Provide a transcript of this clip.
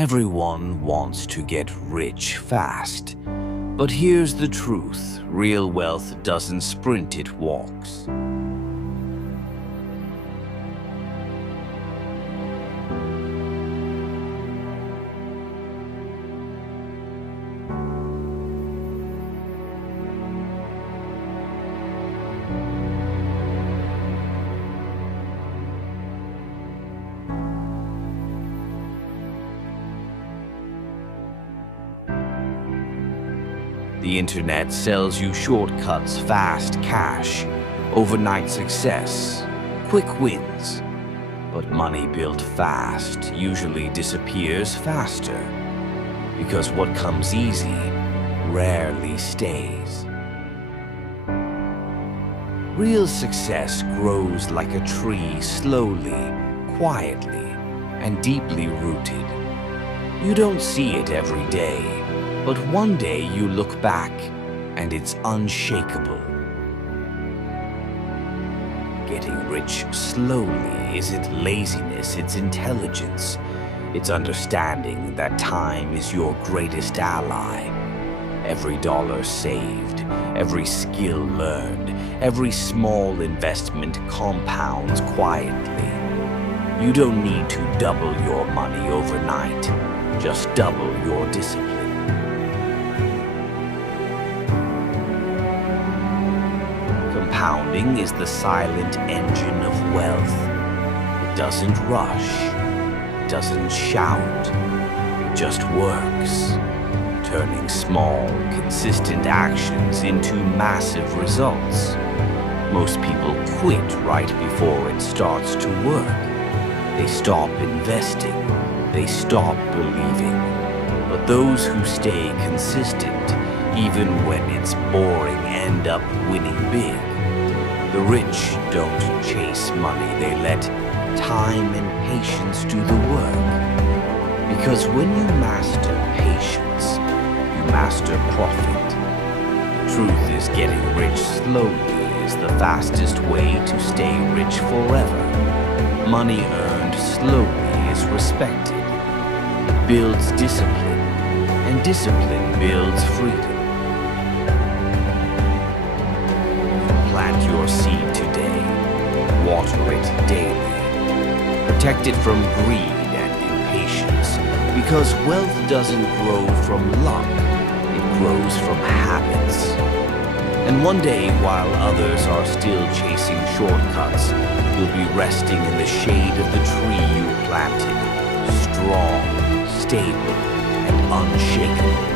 Everyone wants to get rich fast. But here's the truth: real wealth doesn't sprint, it walks. The internet sells you shortcuts, fast cash, overnight success, quick wins. But money built fast usually disappears faster, because what comes easy rarely stays. Real success grows like a tree, slowly, quietly, and deeply rooted. You don't see it every day, but one day you look back and it's unshakable. Getting rich slowly isn't laziness, it's intelligence. It's understanding that time is your greatest ally. Every dollar saved, every skill learned, every small investment compounds quietly. You don't need to double your money overnight, just double your discipline. Compounding is the silent engine of wealth. It doesn't rush, it doesn't shout, it just works, turning small, consistent actions into massive results. Most people quit right before it starts to work. They stop investing, they stop believing. But those who stay consistent, even when it's boring, end up winning big. The rich don't chase money, they let time and patience do the work. Because when you master patience, you master profit. The truth is, getting rich slowly is the fastest way to stay rich forever. Money earned slowly is respected. It builds discipline, and discipline builds freedom. Plant your seed today, water it daily, protect it from greed and impatience, because wealth doesn't grow from luck, it grows from habits. And one day, while others are still chasing shortcuts, you'll be resting in the shade of the tree you planted, strong, stable, and unshakable.